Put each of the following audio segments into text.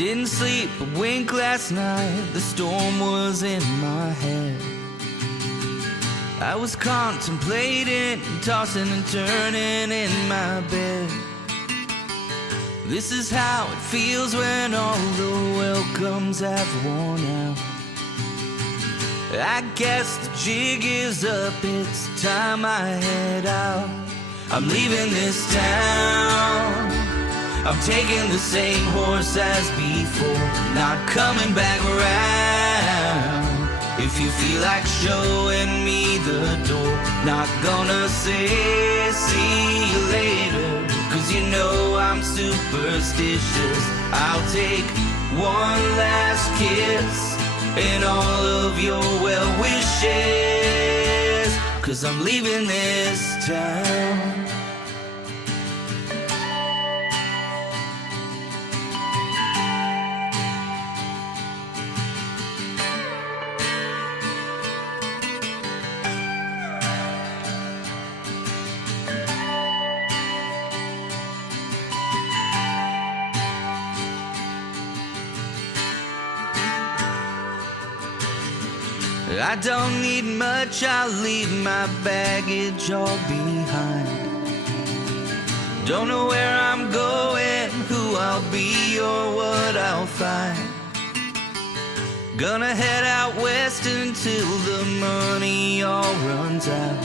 Didn't sleep a wink last night, the storm was in my head. I was contemplating, tossing and turning in my bed. This is how it feels when all the welcomes have worn out. I guess the jig is up, it's time I head out. I'm leaving this town, I'm taking the same horse as before, not coming back around. If you feel like showing me the door, not gonna say see you later, 'cause you know I'm superstitious. I'll take one last kiss and all of your well wishes, 'cause I'm leaving this town. I don't need much, I'll leave my baggage all behind. Don't know where I'm going, who I'll be or what I'll find. Gonna head out west until the money all runs out.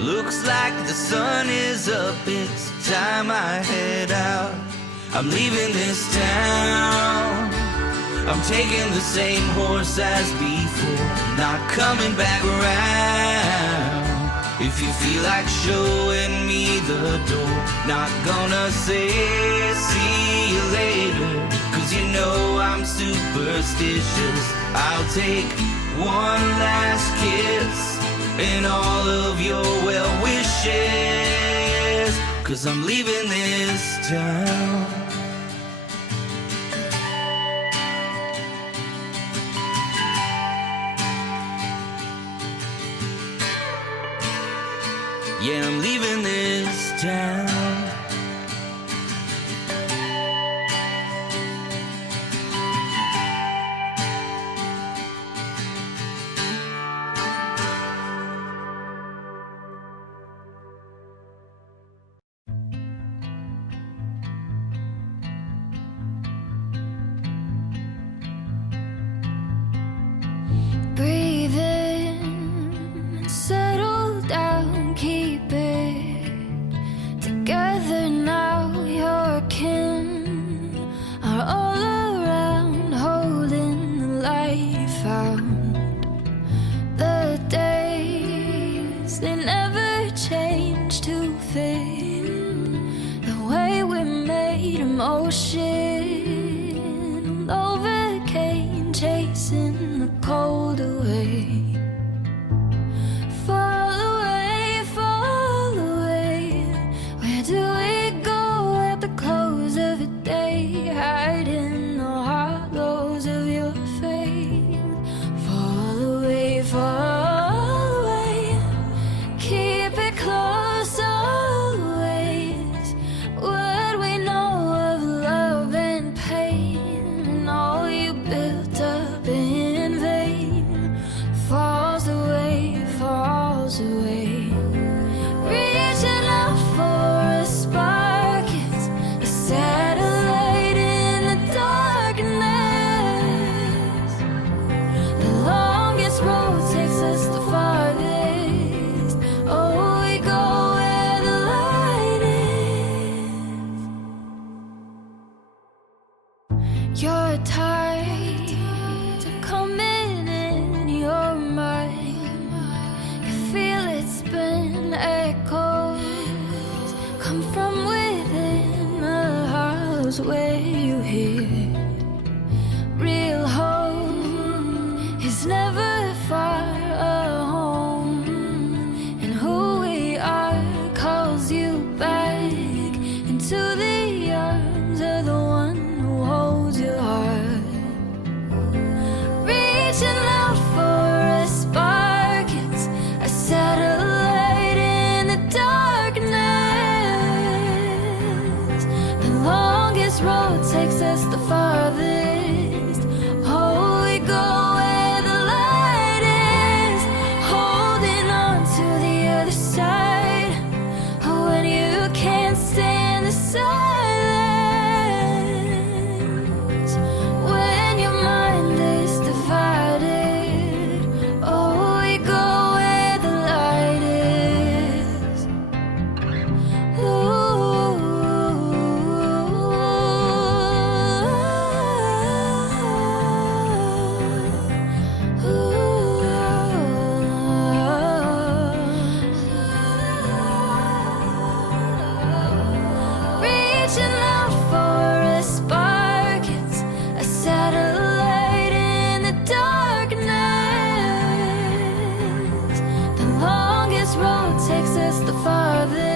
Looks like the sun is up, it's time I head out. I'm leaving this town, I'm taking the same horse as before, not coming back around. If you feel like showing me the door, not gonna say see you later, 'cause you know I'm superstitious. I'll take one last kiss and all of your well wishes, 'cause I'm leaving this town. Yeah, I'm leaving this town. Breathe in and settle down, keep it together now. Your kin are all around, holding the light found. The days, they never change to fit the way we made emotion overcame, chasing the cold away. Fall away, fall away. Where do we go at the close of the day? Hiding the hollows of your faith. Fall away, fall away. Keep it close always. What we know of love and pain, and all you built up in vain. just the farthest